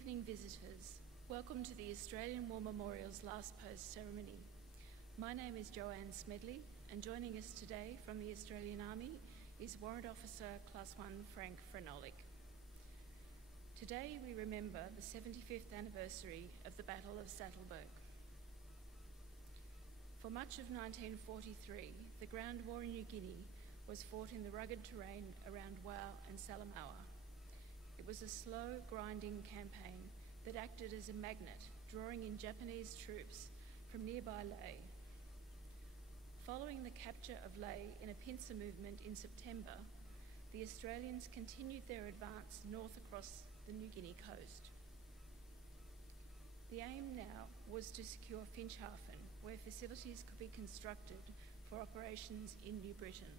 evening, visitors. Welcome to the Australian War Memorial's Last Post ceremony. My name is Joanne Smedley, and joining us today from the Australian Army is Warrant Officer Class 1 Frank Frenolik. Today we remember the 75th anniversary of the Battle of Sattelberg. For much of 1943, the ground war in New Guinea was fought in the rugged terrain around Wau and Salamaua. It was a slow, grinding campaign that acted as a magnet, drawing in Japanese troops from nearby Lae. Following the capture of Lae in a pincer movement in September, the Australians continued their advance north across the New Guinea coast. The aim now was to secure Finschhafen, where facilities could be constructed for operations in New Britain.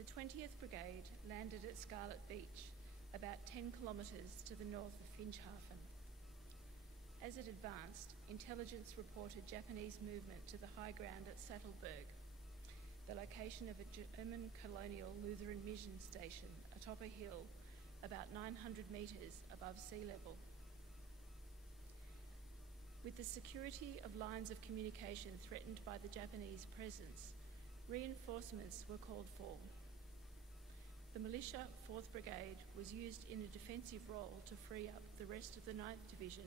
The 20th Brigade landed at Scarlet Beach, about 10 kilometres to the north of Finschhafen. As it advanced, intelligence reported Japanese movement to the high ground at Sattelberg, the location of a German colonial Lutheran mission station atop a hill about 900 metres above sea level. With the security of lines of communication threatened by the Japanese presence, reinforcements were called for. The militia 4th Brigade was used in a defensive role to free up the rest of the 9th Division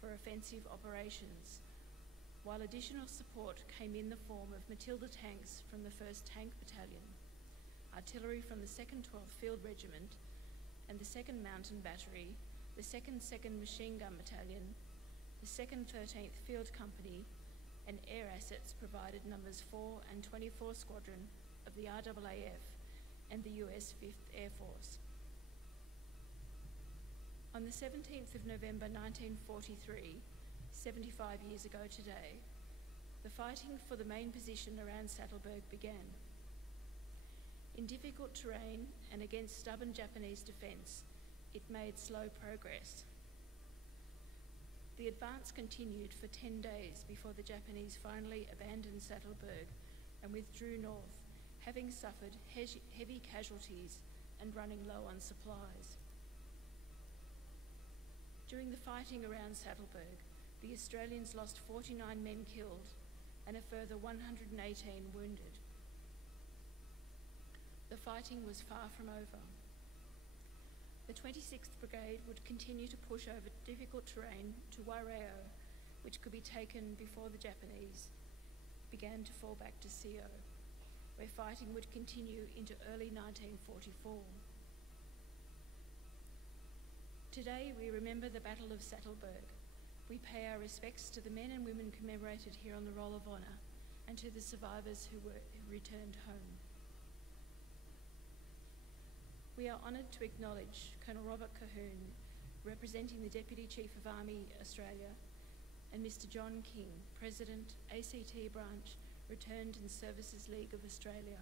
for offensive operations, while additional support came in the form of Matilda tanks from the 1st Tank Battalion, artillery from the 2nd 12th Field Regiment and the 2nd Mountain Battery, the 2nd Machine Gun Battalion, the 2nd 13th Field Company, and air assets provided numbers 4 and 24 Squadron of the RAAF and the US 5th Air Force. On the 17th of November 1943, 75 years ago today, the fighting for the main position around Sattelberg began. In difficult terrain and against stubborn Japanese defence, it made slow progress. The advance continued for 10 days before the Japanese finally abandoned Sattelberg and withdrew north, having suffered heavy casualties and running low on supplies. During the fighting around Sattelberg, the Australians lost 49 men killed and a further 118 wounded. The fighting was far from over. The 26th Brigade would continue to push over difficult terrain to Waireo, which could be taken before the Japanese began to fall back to Sio, where fighting would continue into early 1944. Today we remember the Battle of Sattelberg. We pay our respects to the men and women commemorated here on the Roll of Honour and to the survivors who returned home. We are honoured to acknowledge Colonel Robert Cahoon, representing the Deputy Chief of Army Australia, and Mr John King, President, ACT Branch, Returned and Services League of Australia.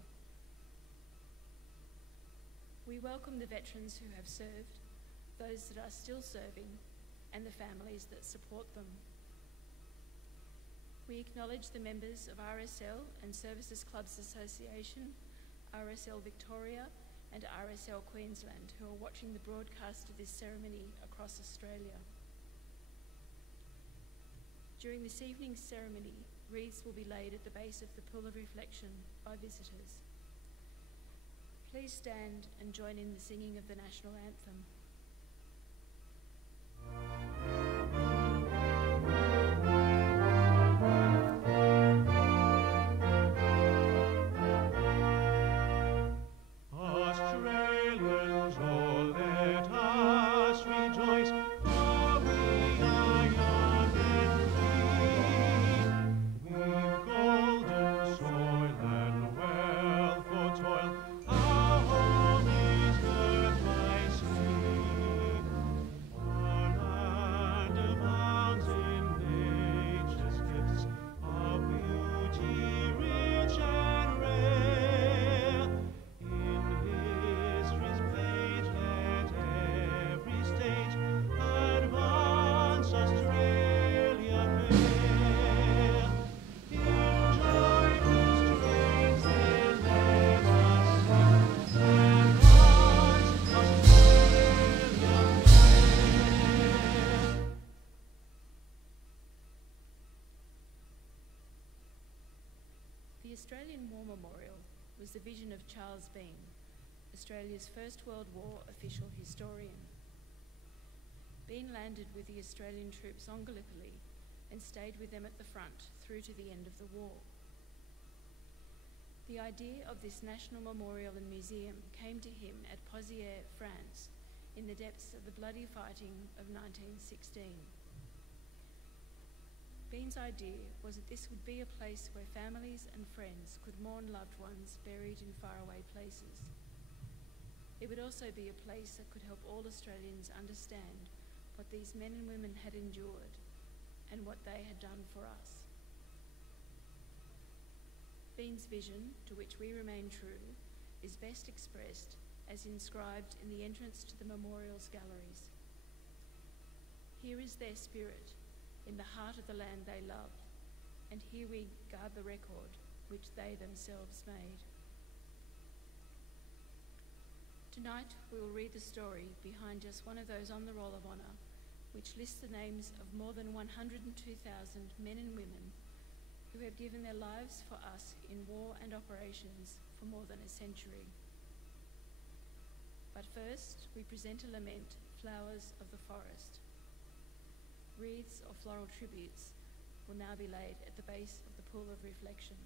We welcome the veterans who have served, those that are still serving, and the families that support them. We acknowledge the members of RSL and Services Clubs Association, RSL Victoria, and RSL Queensland who are watching the broadcast of this ceremony across Australia. During this evening's ceremony, wreaths will be laid at the base of the Pool of Reflection by visitors. Please stand and join in the singing of the National Anthem. Australians, oh, let us rejoice, for we are young and free. We've golden soil and wealth for toil, our home is earth by sea. Australian War Memorial was the vision of Charles Bean, Australia's First World War official historian. Bean landed with the Australian troops on Gallipoli and stayed with them at the front through to the end of the war. The idea of this national memorial and museum came to him at Pozières, France, in the depths of the bloody fighting of 1916. Bean's idea was that this would be a place where families and friends could mourn loved ones buried in faraway places. It would also be a place that could help all Australians understand what these men and women had endured and what they had done for us. Bean's vision, to which we remain true, is best expressed as inscribed in the entrance to the memorial's galleries. Here is their spirit, in the heart of the land they love, and here we guard the record which they themselves made. Tonight we will read the story behind just one of those on the Roll of Honour, which lists the names of more than 102,000 men and women who have given their lives for us in war and operations for more than a century. But first, we present a lament, Flowers of the Forest. Wreaths or floral tributes will now be laid at the base of the pool of reflection.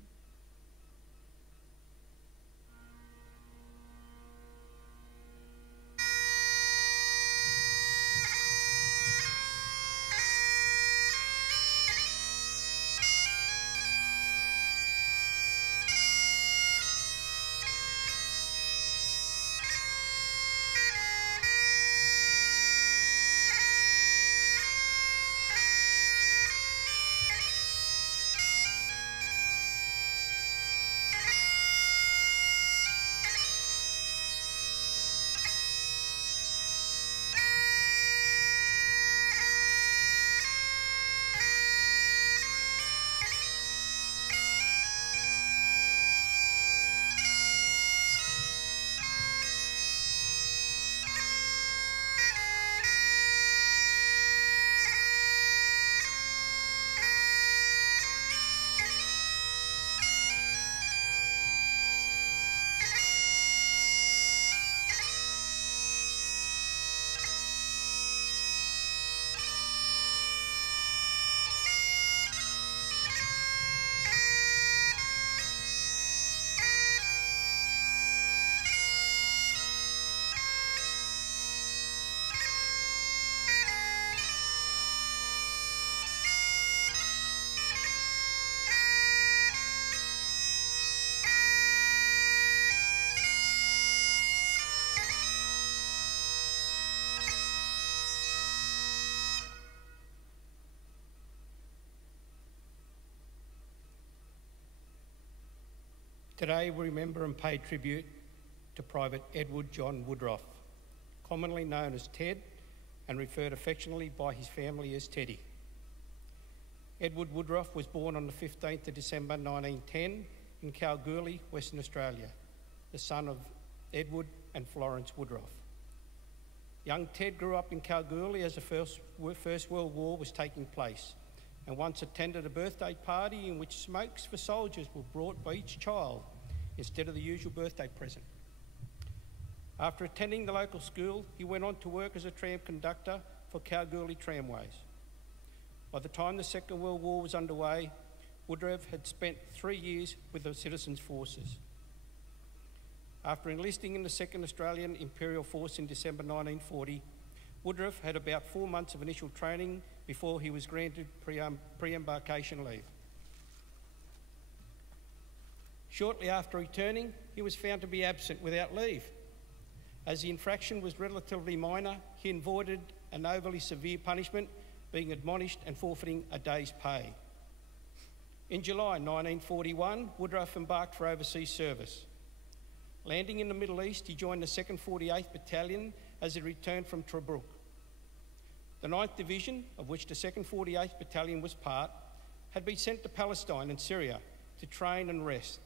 Today we remember and pay tribute to Private Edward John Woodroffe, commonly known as Ted and referred affectionately by his family as Teddy. Edward Woodroffe was born on the 15th of December 1910 in Kalgoorlie, Western Australia, the son of Edward and Florence Woodroffe. Young Ted grew up in Kalgoorlie as the First World War was taking place, and once attended a birthday party in which smokes for soldiers were brought by each child instead of the usual birthday present. After attending the local school, he went on to work as a tram conductor for Kalgoorlie Tramways. By the time the Second World War was underway, Woodroffe had spent 3 years with the Citizens Forces. After enlisting in the 2nd Australian Imperial Force in December 1940, Woodroffe had about 4 months of initial training before he was granted pre-embarkation leave. Shortly after returning, he was found to be absent without leave. As the infraction was relatively minor, he avoided an overly severe punishment, being admonished and forfeiting a day's pay. In July 1941, Woodroffe embarked for overseas service. Landing in the Middle East, he joined the 2nd 48th Battalion as he returned from Tobruk. The 9th Division, of which the 2nd 48th Battalion was part, had been sent to Palestine and Syria to train and rest,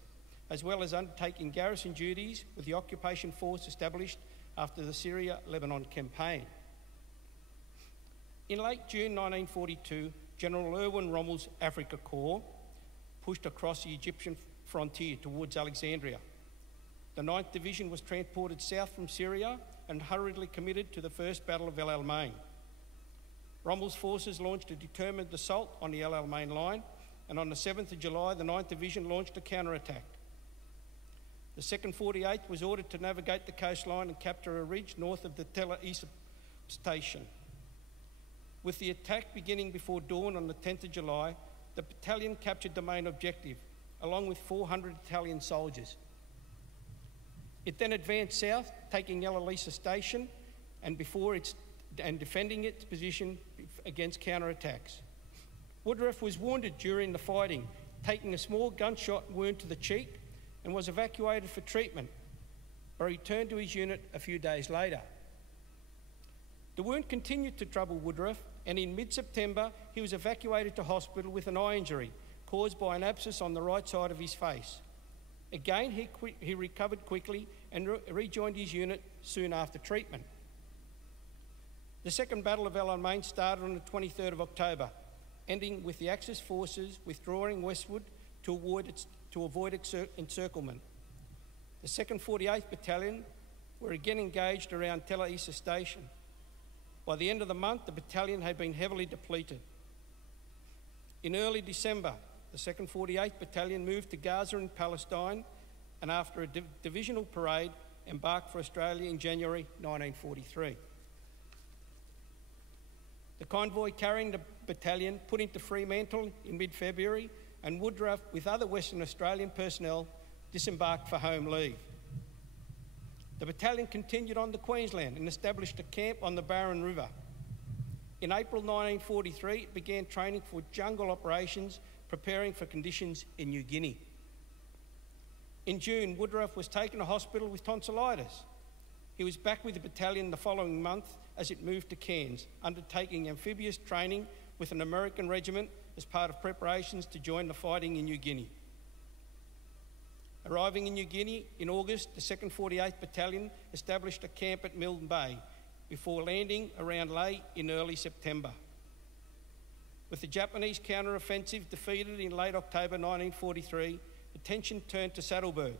as well as undertaking garrison duties with the occupation force established after the Syria-Lebanon campaign. In late June 1942, General Erwin Rommel's Afrika Korps pushed across the Egyptian frontier towards Alexandria. The 9th Division was transported south from Syria and hurriedly committed to the First Battle of El Alamein. Rommel's forces launched a determined assault on the El Alamein line, and on the 7th of July, the 9th Division launched a counterattack. The 2nd 48th was ordered to navigate the coastline and capture a ridge north of the Tel Isa station. With the attack beginning before dawn on the 10th of July, the battalion captured the main objective, along with 400 Italian soldiers. It then advanced south, taking El Elisa station and defending its position against counterattacks. Woodroffe was wounded during the fighting, taking a small gunshot wound to the cheek, and was evacuated for treatment, but returned to his unit a few days later. The wound continued to trouble Woodroffe, and in mid-September he was evacuated to hospital with an eye injury caused by an abscess on the right side of his face. Again, he recovered quickly and rejoined his unit soon after treatment. The Second Battle of El Alamein started on the 23rd of October, ending with the Axis forces withdrawing westward to avoid encirclement. The 2nd 48th Battalion were again engaged around Tel Isa station. By the end of the month, the battalion had been heavily depleted. In early December, the 2nd 48th Battalion moved to Gaza in Palestine, and after a divisional parade, embarked for Australia in January 1943. The convoy carrying the battalion put into Fremantle in mid-February, and Woodroffe, with other Western Australian personnel, disembarked for home leave. The battalion continued on to Queensland and established a camp on the Barron River. In April 1943, it began training for jungle operations, preparing for conditions in New Guinea. In June, Woodroffe was taken to hospital with tonsillitis. He was back with the battalion the following month as it moved to Cairns, undertaking amphibious training with an American regiment as part of preparations to join the fighting in New Guinea. Arriving in New Guinea in August, the 2nd 48th Battalion established a camp at Milne Bay before landing around Lae in early September. With the Japanese counter-offensive defeated in late October 1943, attention turned to Sattelberg,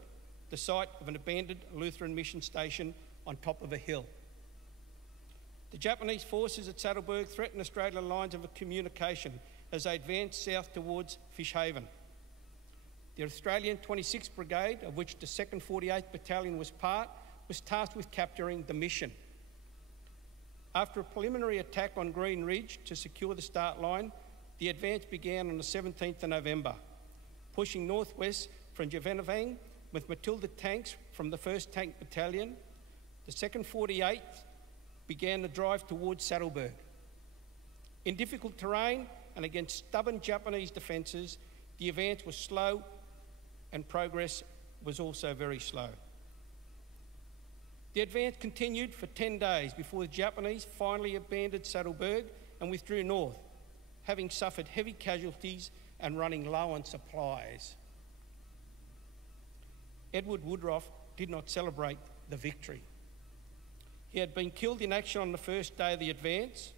the site of an abandoned Lutheran mission station on top of a hill. The Japanese forces at Sattelberg threatened Australian lines of communication as they advanced south towards Fish Haven. The Australian 26th Brigade, of which the 2nd 48th Battalion was part, was tasked with capturing the mission. After a preliminary attack on Green Ridge to secure the start line, the advance began on the 17th of November, pushing northwest from Javanavang with Matilda tanks from the 1st Tank Battalion. The 2nd 48th began the drive towards Sattelberg. In difficult terrain and against stubborn Japanese defences, the advance was slow and progress was also very slow. The advance continued for 10 days before the Japanese finally abandoned Sattelberg and withdrew north, having suffered heavy casualties and running low on supplies. Edward Woodroffe did not celebrate the victory. He had been killed in action on the first day of the advance,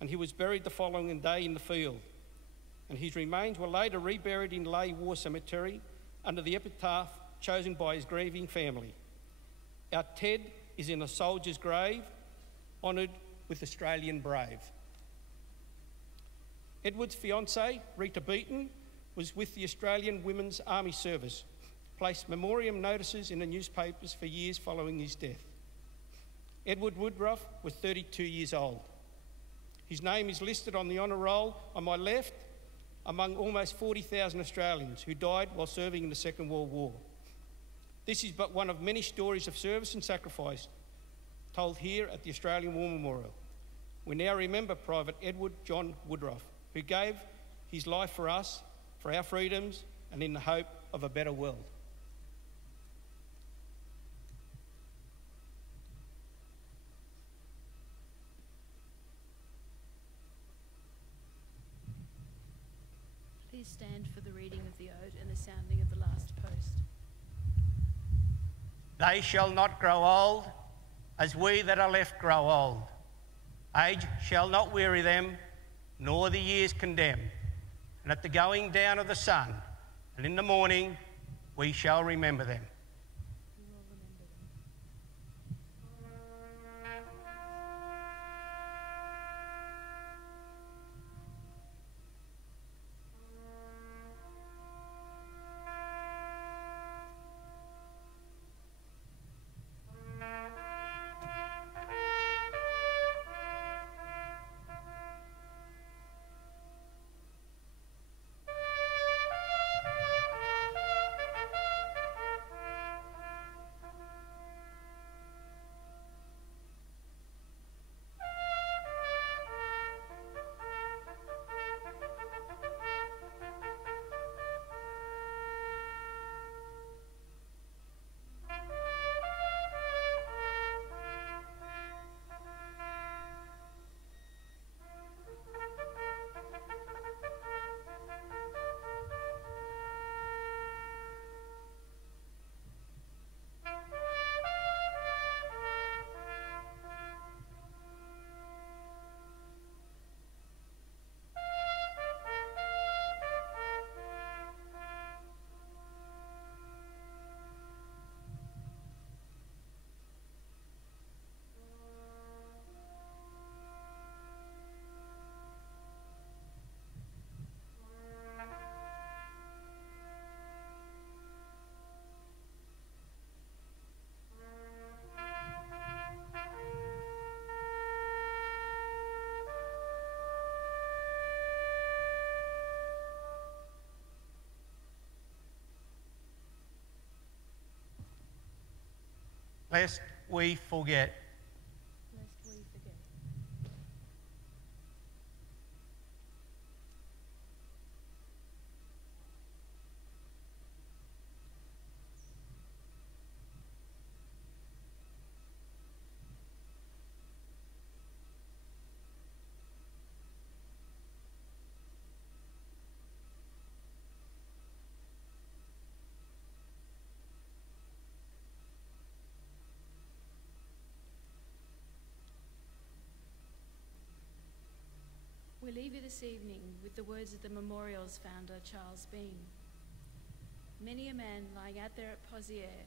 and he was buried the following day in the field, and his remains were later reburied in Lae War Cemetery under the epitaph chosen by his grieving family. Our Ted is in a soldier's grave, honoured with Australian brave. Edward's fiancée, Rita Beaton, was with the Australian Women's Army Service, placed memoriam notices in the newspapers for years following his death. Edward Woodroffe was 32 years old. His name is listed on the honour roll on my left among almost 40,000 Australians who died while serving in the Second World War. This is but one of many stories of service and sacrifice told here at the Australian War Memorial. We now remember Private Edward John Woodroffe, who gave his life for us, for our freedoms, and in the hope of a better world. Please stand for the reading of the ode and the sounding of the last post. They shall not grow old, as we that are left grow old. Age shall not weary them, nor the years condemn. And at the going down of the sun, and in the morning, We shall remember them. We will remember them. Lest we forget. Lest we forget. We leave you this evening with the words of the memorial's founder, Charles Bean. Many a man lying out there at Pozières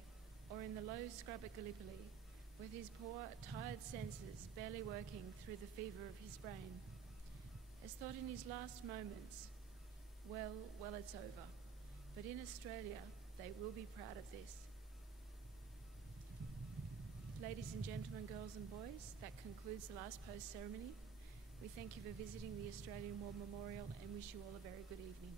or in the low scrub at Gallipoli, with his poor, tired senses barely working through the fever of his brain, has thought in his last moments, well, it's over. But in Australia, they will be proud of this. Ladies and gentlemen, girls and boys, that concludes the last post ceremony. We thank you for visiting the Australian War Memorial and wish you all a very good evening.